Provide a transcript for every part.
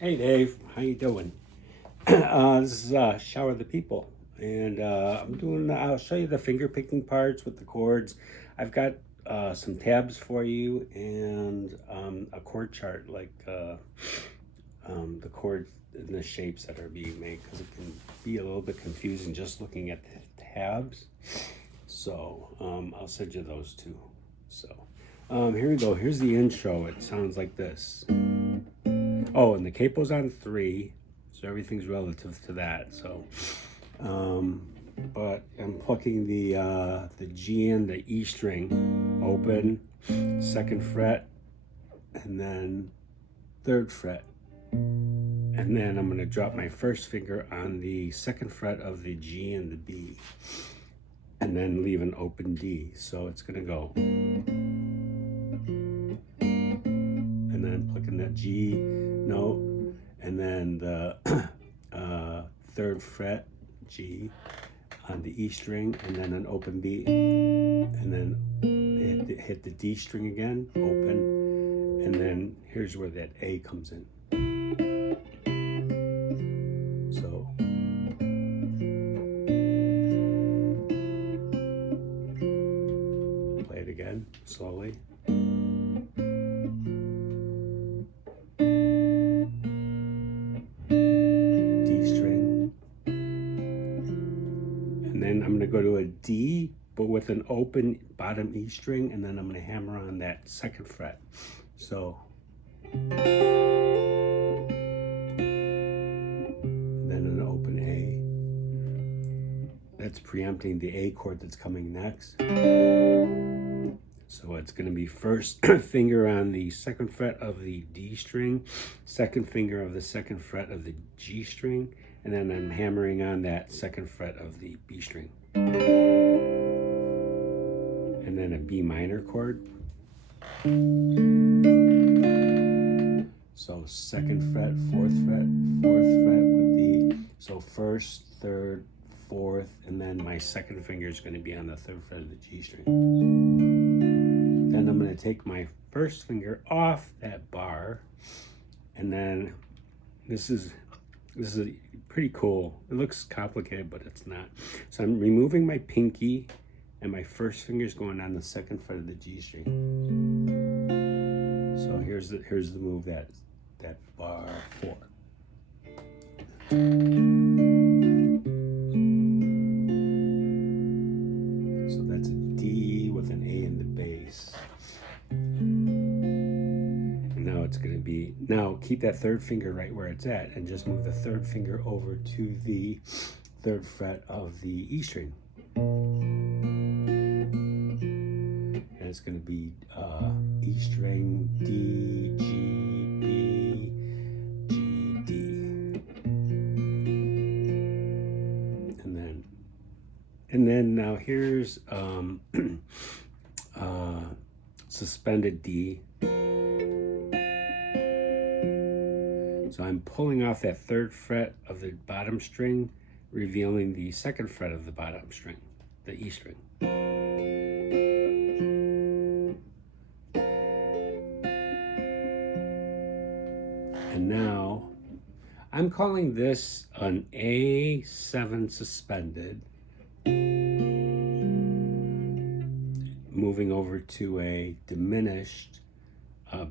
Hey Dave, how you doing? This is Shower of the People, and I'm doing. I'll show you the finger picking parts with the chords. I've got some tabs for you and a chord chart, like the chords and the shapes that are being made, because it can be a little bit confusing just looking at the tabs. So I'll send you those too. So here we go. Here's the intro. It sounds like this. Oh, and the capo's on 3, so everything's relative to that. So, um, but I'm plucking the G and the E string open, 2nd fret, and then 3rd fret, and then I'm gonna drop my 1st finger on the 2nd fret of the G and the B, and then leave an open D. So it's gonna go, and then plucking that G note, and then the 3rd fret G on the E string, and then an open B, and then hit the D string again, open, and then here's where that A comes in. So play it again slowly. And then I'm going to go to a D, but with an open bottom E string, and then I'm going to hammer on that 2nd fret. So, then an open A. That's preempting the A chord that's coming next. So it's going to be 1st finger on the 2nd fret of the D string, 2nd finger of the 2nd fret of the G string, and then I'm hammering on that 2nd fret of the B string. And then a B minor chord. So 2nd fret, 4th fret, 4th fret with the, so 1st, 3rd, 4th, and then my 2nd finger is going to be on the 3rd fret of the G string. Then I'm going to take my 1st finger off that bar, and then this is pretty cool. It looks complicated, but it's not. So I'm removing my pinky, and my 1st finger is going on the 2nd fret of the G string. So here's the move, that bar 4. So that's a D with an A in the bass. And now it's going to be, now keep that 3rd finger right where it's at, and just move the 3rd finger over to the 3rd fret of the E string. And it's going to be E string, D, G, B, G, D. And then now here's suspended D. So I'm pulling off that 3rd fret of the bottom string, revealing the 2nd fret of the bottom string, the E string. And now I'm calling this an A7 suspended, moving over to a diminished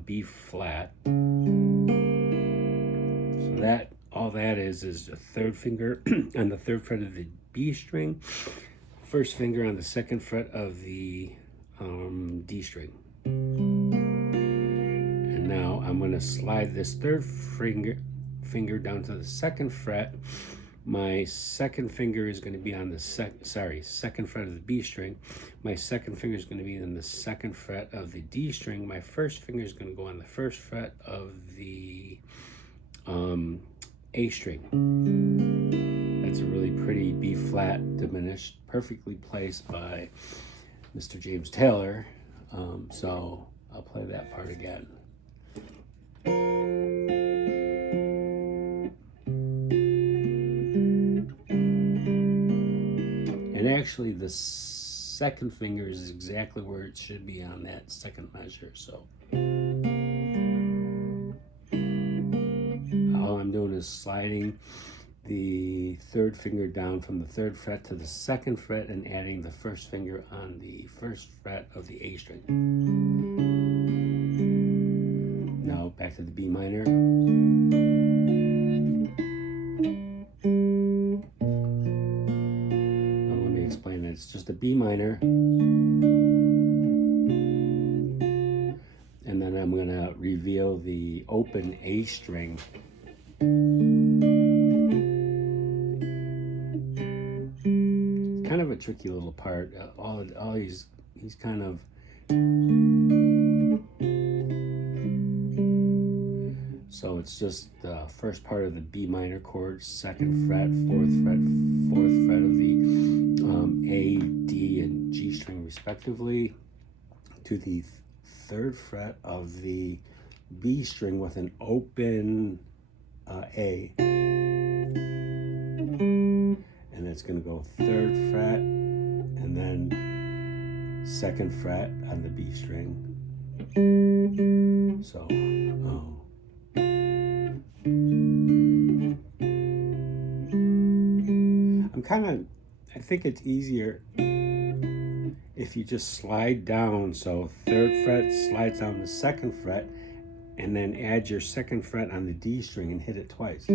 B flat. So that all that is a 3rd finger on the 3rd fret of the B string, 1st finger on the 2nd fret of the D string. And now I'm going to slide this 3rd finger down to the 2nd fret. My 2nd finger is going to be on the 2nd fret of the B string. My 2nd finger is going to be on the 2nd fret of the D string. My 1st finger is going to go on the 1st fret of the A string. That's a really pretty B flat diminished, perfectly placed by Mr. James Taylor. So I'll play that part again. And actually the 2nd finger is exactly where it should be on that 2nd measure. So is sliding the third finger down from the third fret to the second fret and adding the first finger on the first fret of the A string. Now back to the B minor. Now let me explain it. It's just a B minor. And then I'm going to reveal the open A string. Kind of a tricky little part. All he's kind of so it's just the first part of the B minor chord, second fret, fourth fret of the A, D, and G string respectively, to the third fret of the B string with an open A. And it's going to go third fret and then second fret on the B string. So, I think it's easier if you just slide down. So third fret slides down the second fret and then add your second fret on the D string and hit it twice. So,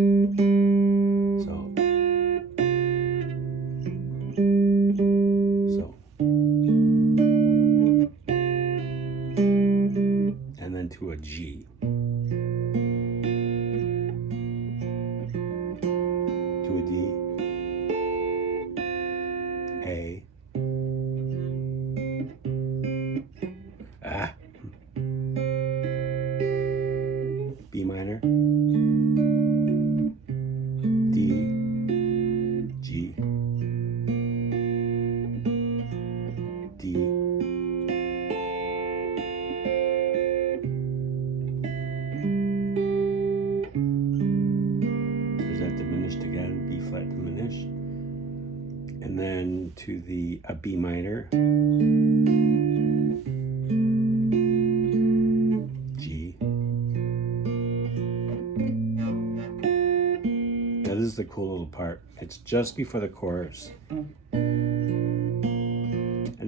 and then to a G. To a D. A. B minor. D. G. D. There's that diminished again, B flat diminished. And then to the B minor, G. Now this is the cool little part. It's just before the chorus. And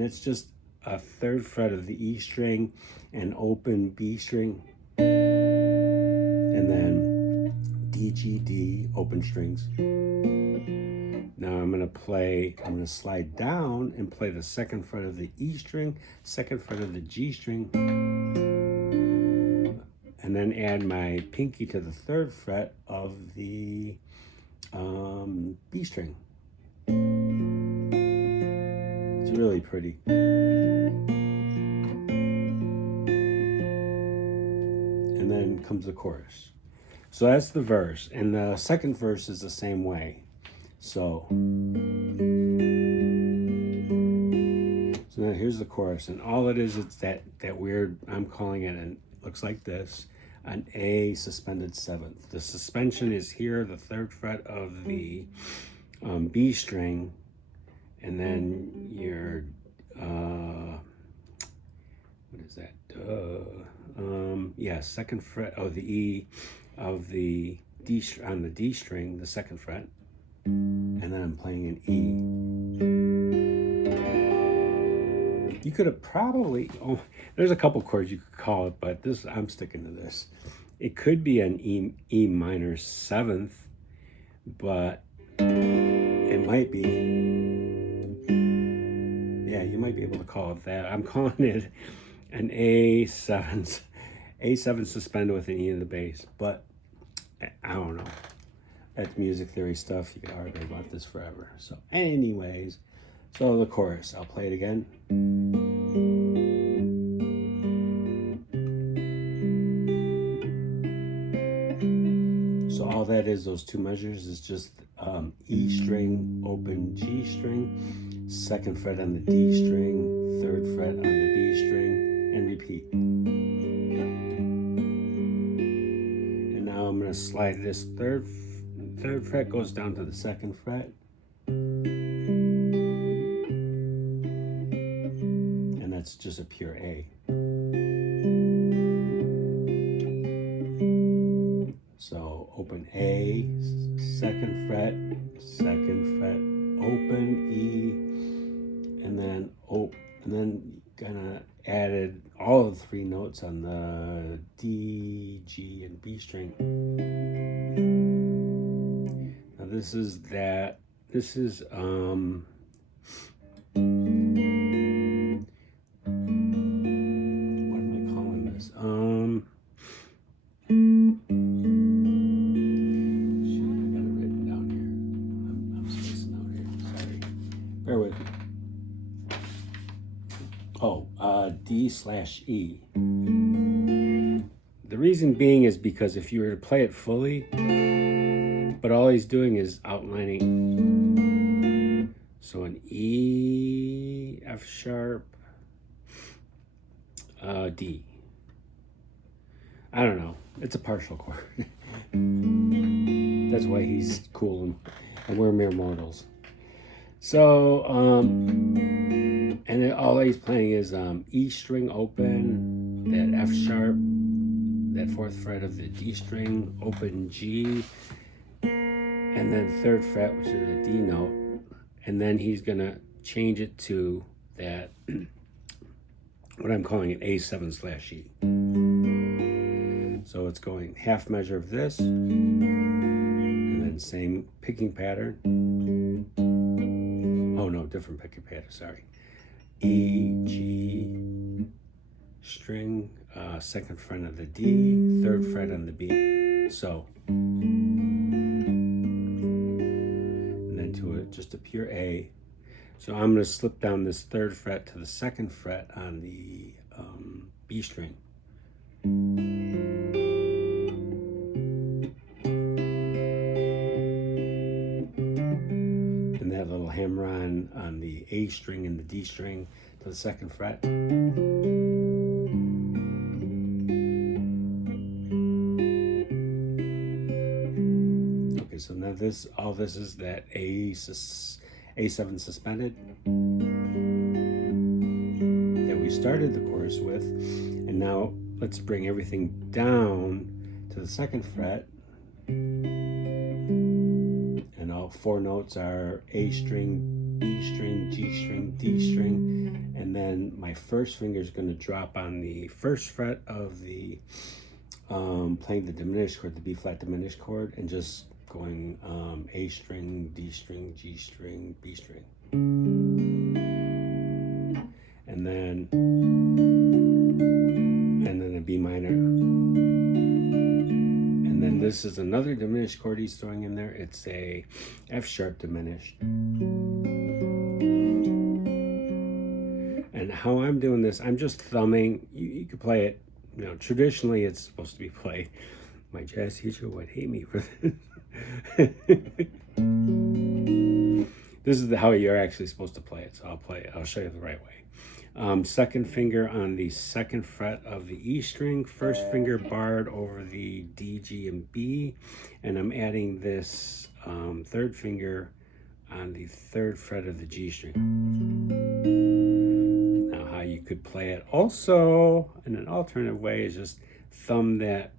it's just a third fret of the E string, an open B string, and then D, G, D, open strings. Now I'm going to slide down and play the second fret of the E string, second fret of the G string, and then add my pinky to the third fret of the B string. It's really pretty. And then comes the chorus. So that's the verse, and the second verse is the same way. So now here's the chorus, and all it is, it's that weird, I'm calling it, and it looks like this, an A suspended seventh. The suspension is here, the third fret of the B string, and then your, what is that? Second fret of the E of the D on the D string, the second fret. And then I'm playing an E. You could have probably, there's a couple chords you could call it, but I'm sticking to this. It could be an E minor seventh, but it might be, yeah, you might be able to call it that. I'm calling it an A7 suspended with an E in the bass, but I don't know. That's music theory stuff. You could argue about this forever. So anyways, so the chorus, I'll play it again. So all that is, those two measures, is just E string, open G string, second fret on the D string, third fret on the B string, and repeat. And now I'm going to slide this third fret goes down to the second fret, and that's just a pure A. So open A, second fret, open E, and then kind of added all the three notes on the D, G, and B string. Now this is what am I calling this? D/E. The reason being is because if you were to play it fully, but all he's doing is outlining. So an E, F sharp, D. I don't know. It's a partial chord. That's why he's cool and we're mere mortals. So, and all he's playing is E string open, that F sharp, that fourth fret of the D string, open G, and then third fret, which is the D note, and then he's gonna change it to that, what I'm calling an A7/E. So it's going half measure of this, and then same picking pattern. Oh no, different picking pattern, sorry. E, G, string, second fret of the D, third fret on the B. So, and then to just a pure A. So I'm going to slip down this third fret to the second fret on the B string. And that little hammer on the A string and the D string to the second fret. Okay, so now all this is that A7 suspended that we started the chorus with, and now let's bring everything down to the second fret, and all four notes are A string, B string, G string, D string, and then my first finger is going to drop on the first fret of the playing the diminished chord, the B flat diminished chord, and just going A string, D string, G string, B string, and then a B minor, and then this is another diminished chord he's throwing in there. It's a F sharp diminished. And how I'm doing this, I'm just thumbing. You could play it, traditionally it's supposed to be played. My jazz teacher would hate me for this. This is how you're actually supposed to play it, so I'll show you the right way. Second finger on the second fret of the E string, first finger barred over the D, G, and B, and I'm adding this third finger on the third fret of the G string. Now how you could play it also in an alternative way is just thumb that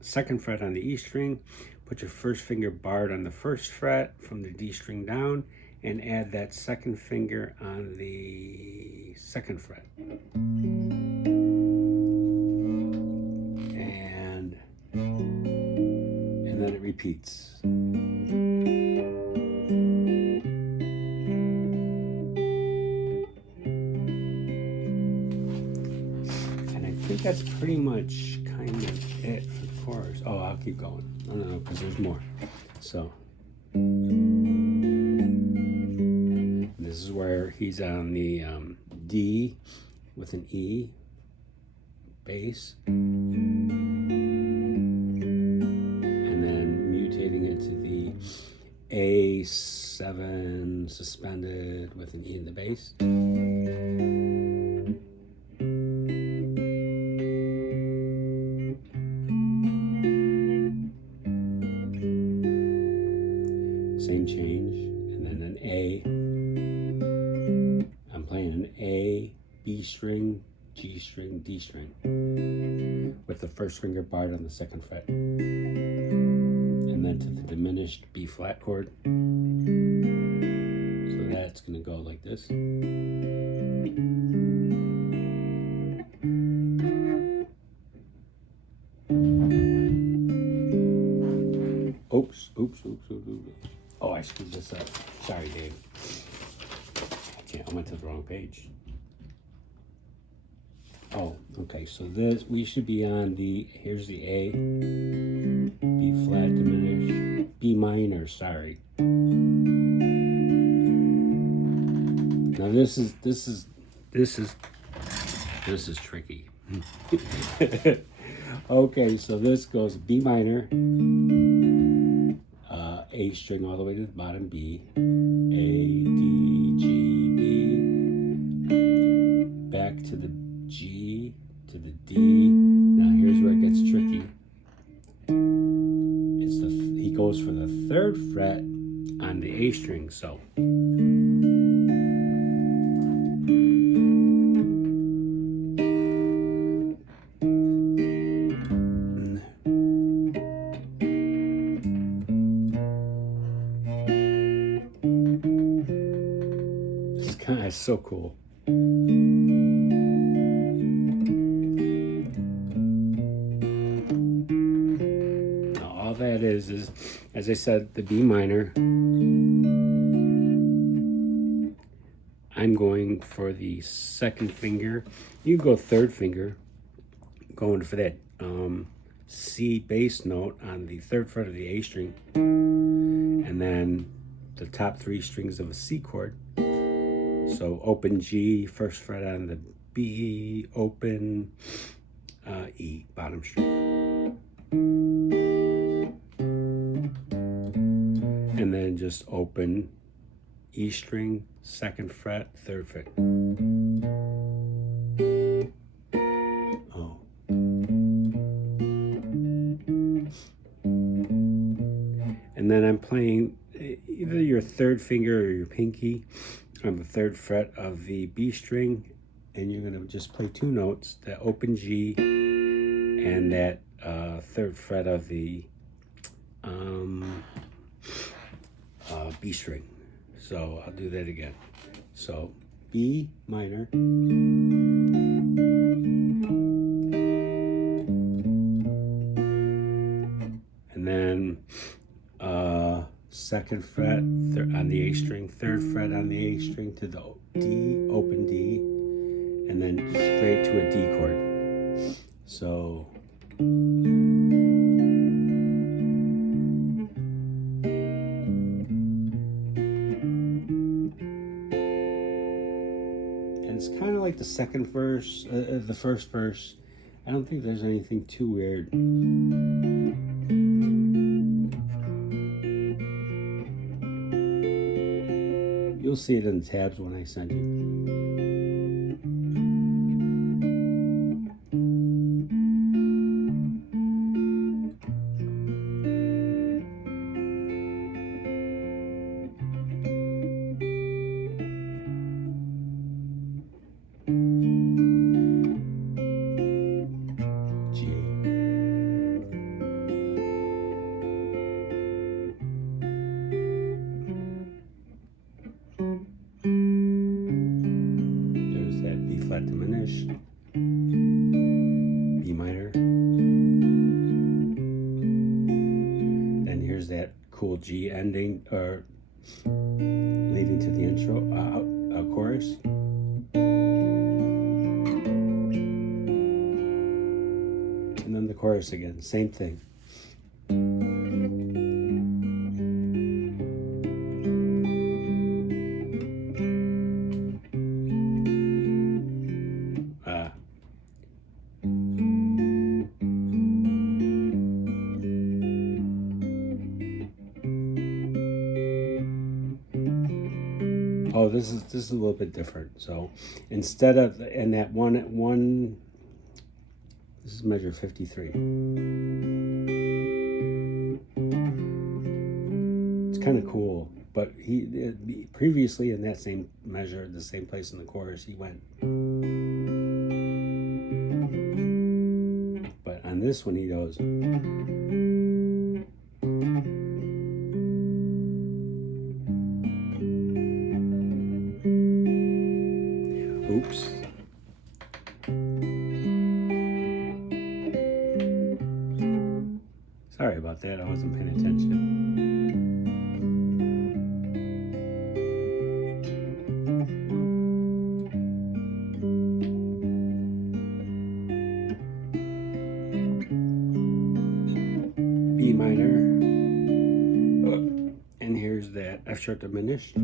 second fret on the E string, put your first finger barred on the first fret from the D string down, and add that second finger on the second fret. And then it repeats. And I think that's pretty much kind of it for the chorus. Oh, I'll keep going. No, because there's more. So this is where he's on the D with an E bass, and then mutating it to the A7 suspended with an E in the bass. Same change, and then an A. I'm playing an A, B string, G string, D string, with the first finger part on the second fret. And then to the diminished B flat chord. So that's going to go like this. Oops. Oh, I screwed this up. Sorry, Dave. I went to the wrong page. Oh, okay, so this, we should be on the, here's the A, B flat diminished, B minor, sorry. Now this is tricky. Okay, so this goes B minor, A string all the way to the bottom, B, A, D, G, B, back to the G, to the D. Now here's where it gets tricky. He goes for the third fret on the A string, so. It's so cool. Now, all that is, as I said, the B minor. I'm going for the second finger. You go third finger, going for that C bass note on the third fret of the A string, and then the top three strings of a C chord. So open G, first fret on the B, open E, bottom string. And then just open E string, second fret, third fret. Oh. And then I'm playing either your third finger or your pinky on the third fret of the B string, and you're going to just play two notes, that open G and that third fret of the B string. So I'll do that again. So B minor, and then second fret on the A string, third fret on the A string to the D, open D, and then straight to a D chord. So and it's kind of like the second verse, the first verse. I don't think there's anything too weird. You'll see it in the tabs when I send you. Flat diminished, B minor, then here's that cool G ending, or leading to the intro, chorus, and then the chorus again, same thing. Oh, this is a little bit different. So instead of, and that one, this is measure 53. It's kind of cool, but he previously in that same measure, the same place in the chorus, he went. But this one he goes. Oops. Sorry about that, I wasn't paying attention. B minor. And here's that F sharp diminished.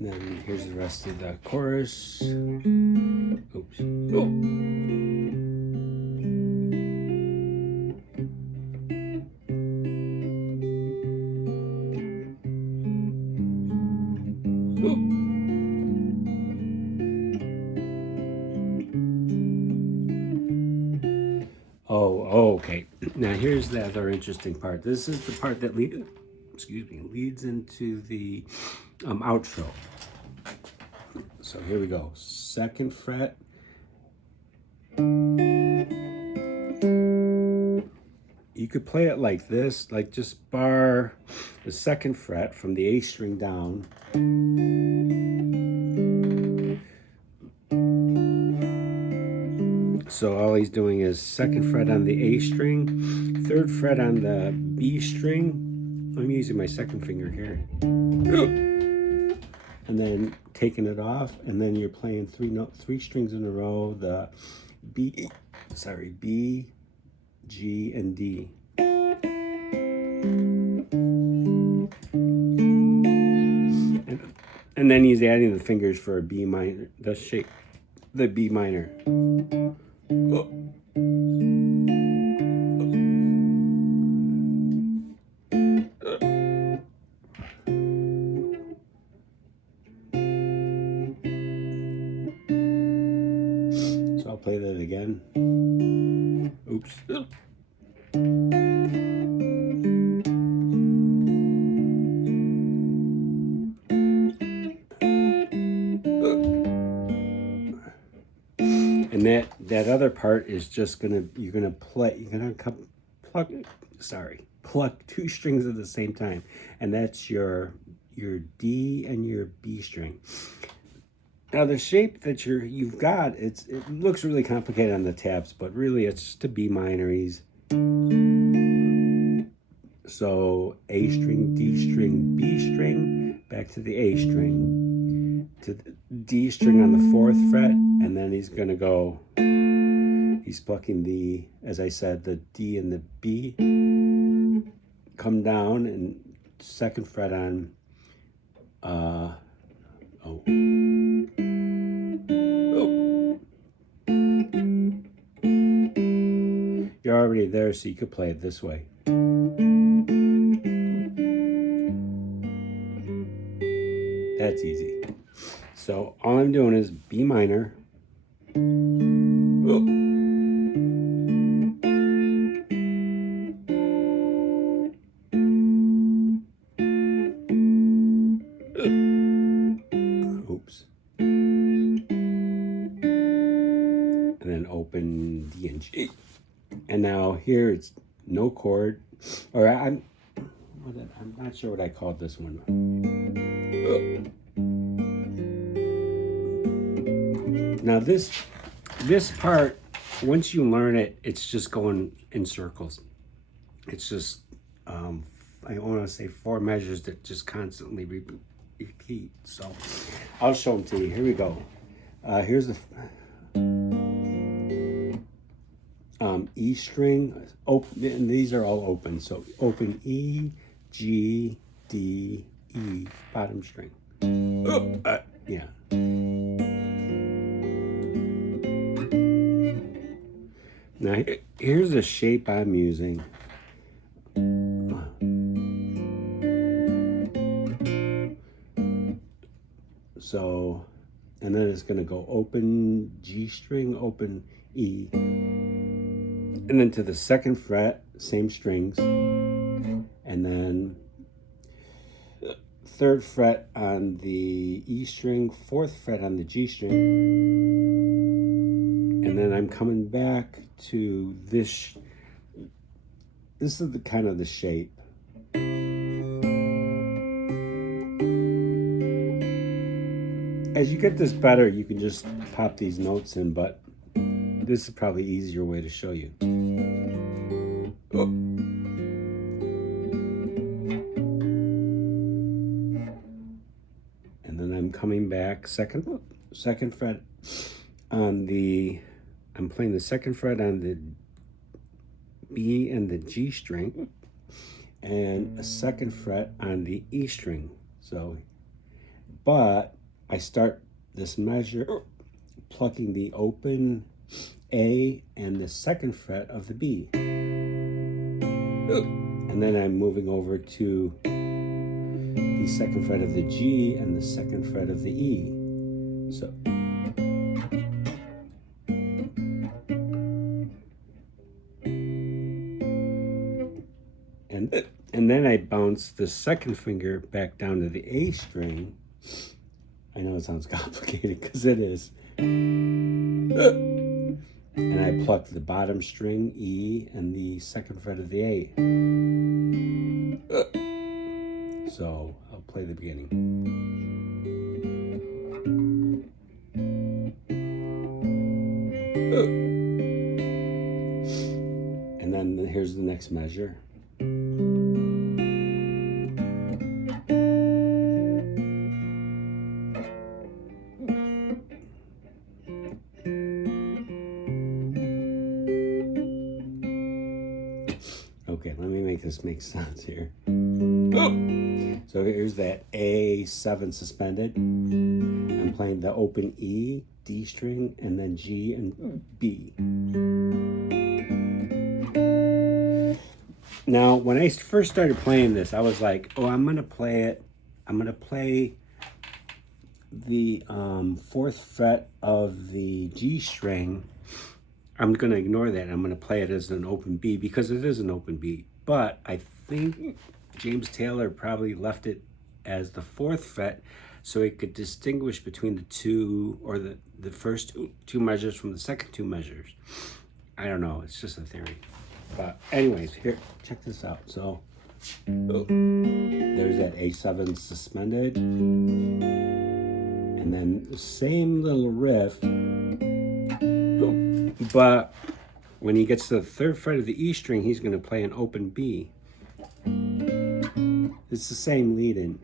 And then here's the rest of the chorus. Oops. Oh. Oh, okay. Now here's the other interesting part. This is the part that leads into the outro. So here we go. 2nd fret. You could play it like this, like just bar the 2nd fret from the A string down. So all he's doing is 2nd fret on the A string, 3rd fret on the B string. I'm using my 2nd finger here. And then taking it off, and then you're playing three strings in a row, the B, G, and D. And then he's adding the fingers for a B minor, the B minor. So I'll play that again. Oops. And that other part is just you're gonna pluck 2 strings at the same time, and that's your D and your B string. Now the shape that you've got, it looks really complicated on the tabs, but really it's just a B minor. So A string, D string, B string, back to the A string, to the D string on the 4th fret, and then he's gonna go, he's plucking as I said, the D and the B, come down, and 2nd fret on, You're already there, so you could play it this way. That's easy. So all I'm doing is B minor. Oops. And then open D and G. And now here it's no chord, or I'm not sure what I called this one. Now this part, once you learn it, it's just going in circles. It's just, I want to say 4 measures that just constantly repeat. So I'll show them to you. Here we go. Here's the E string, open, and these are all open. So open E, G, D, E, bottom string. Yeah. Now here's the shape I'm using. So, and then it's going to go open G string, open E, and then to the second fret, same strings, and then third fret on the E string, fourth fret on the G string, and then I'm coming back to this. This is the kind of the shape. As you get this better, you can just pop these notes in, but this is probably an easier way to show you. Oh. And then I'm coming back second fret on the, I'm playing the second fret on the B and the G string, and a second fret on the E string. So, but I start this measure plucking the open A and the second fret of the B. And then I'm moving over to the second fret of the G and the second fret of the E. So, and then I bounce the second finger back down to the A string. I know it sounds complicated because it is. And I pluck the bottom string, E, and the second fret of the A. So I'll play the beginning. And then here's the next measure. Okay, let me make this make sense here. So here's that A7 suspended. I'm playing the open E, D string, and then G and B. Now, when I first started playing this, I was like, oh, I'm going to play the fourth fret of the G string. I'm going to ignore that. I'm going to play it as an open B because it is an open B. But I think James Taylor probably left it as the fourth fret so he could distinguish between the two, or the first two measures from the second two measures. I don't know. It's just a theory. But anyways, here, check this out. So there's that A7 suspended. And then the same little riff. But when he gets to the third fret of the E string, he's going to play an open B. It's the same lead in.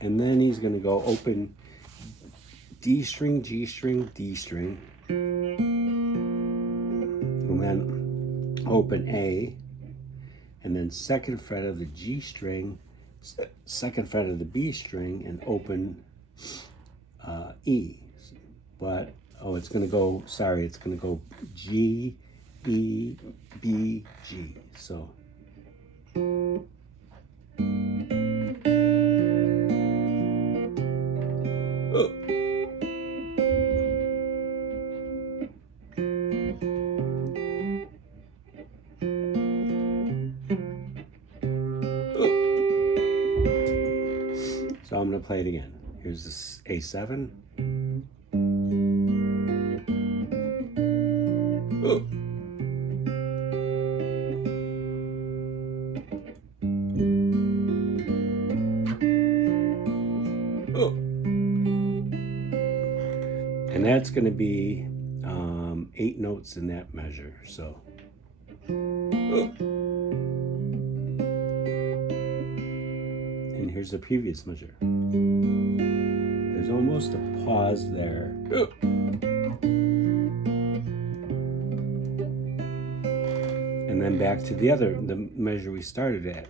And then he's going to go open D string, G string, D string. And then open A. And then second fret of the G string, second fret of the B string, and open E. But, oh, it's going to go, sorry, it's going to go G, E, B, G. So. So I'm going to play it again. Here's this A7. And that's going to be 8 notes in that measure. So. And here's the previous measure. There's almost a pause there. And then back to the measure we started at.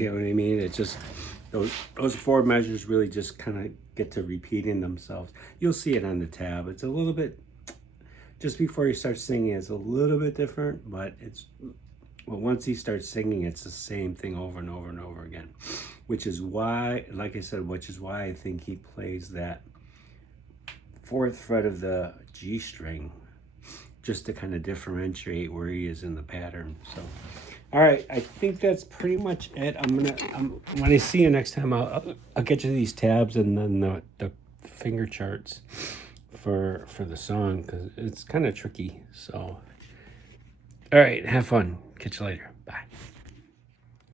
See what I mean? It's just those four measures really just kind of get to repeating themselves. You'll see it on the tab. It's a little bit, just before you start singing, it's a little bit different, but once he starts singing, it's the same thing over and over and over again, which is why, like I said, which is why I think he plays that fourth fret of the G string, just to kind of differentiate where he is in the pattern. So, all right, I think that's pretty much it. When I see you next time, I'll get you these tabs and then the finger charts for the song, because it's kind of tricky. So, all right, have fun. Catch you later. Bye.